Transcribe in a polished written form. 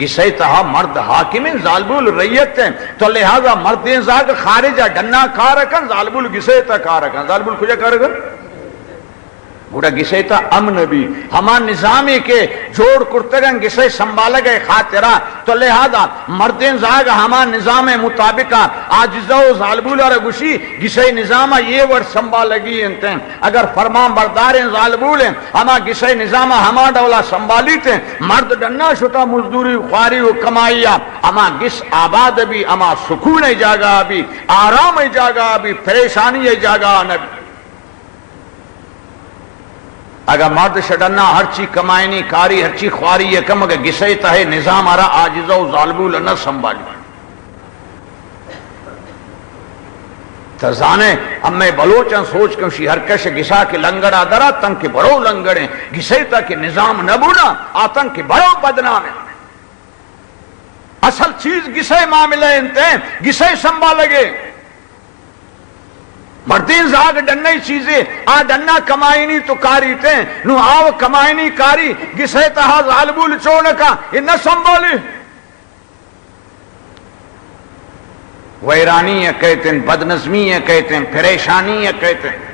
گسے تہا مرد حاکم ظالب الریت ہیں تو لہذا مرد زاگ خارجہ ڈنا کھا رکھن ظالب الگسے تا کھا رکھن ظالب الکجا کھا رکھن گوڑا گسے تا امن بھی ہما نظامی کے جوڑ کرتگن گسے سنبھالا گئے خاطرہ تو لہذا مردین زاگ ہما نظام مطابقہ آجزہ و ظالبولا رگوشی گسے نظامہ یہ ور سنبھالا گئی انتے اگر فرمان برداریں ظالبولیں ہما گسے نظامہ ہما دولا سنبھالی تھے مرد ڈننا شتا مزدوری خواری و کمائیا ہما گس آباد بھی ہما سکون جاگا بھی آرام جاگا بھی پریشانی جاگا نبی اگر مرد شڈنا ہر چی کمائنی کاری ہر چی خواری یہ کم اگر گسے تہے نظام آرہ آجزہ و ظالبو لنا سنبھالی تزانے ہمیں بلوچن سوچ کمشی ہر کش گسا کے لنگڑا درہ تن کے بڑو لنگڑیں گسے تا کہ نظام نبونا آتن کے بڑو بدنام ہیں اصل چیز گسے معاملہ انتے گسے سنبھالگے مردین زاگ ڈننی چیزیں آ ڈننا کمائنی تو کاری تے نو آو کمائنی کاری گسے تہا ظالبول چونکا یہ نہ سنبھالی ویرانی کہتے ہیں بدنظمی کہتے ہیں پریشانی کہتے ہیں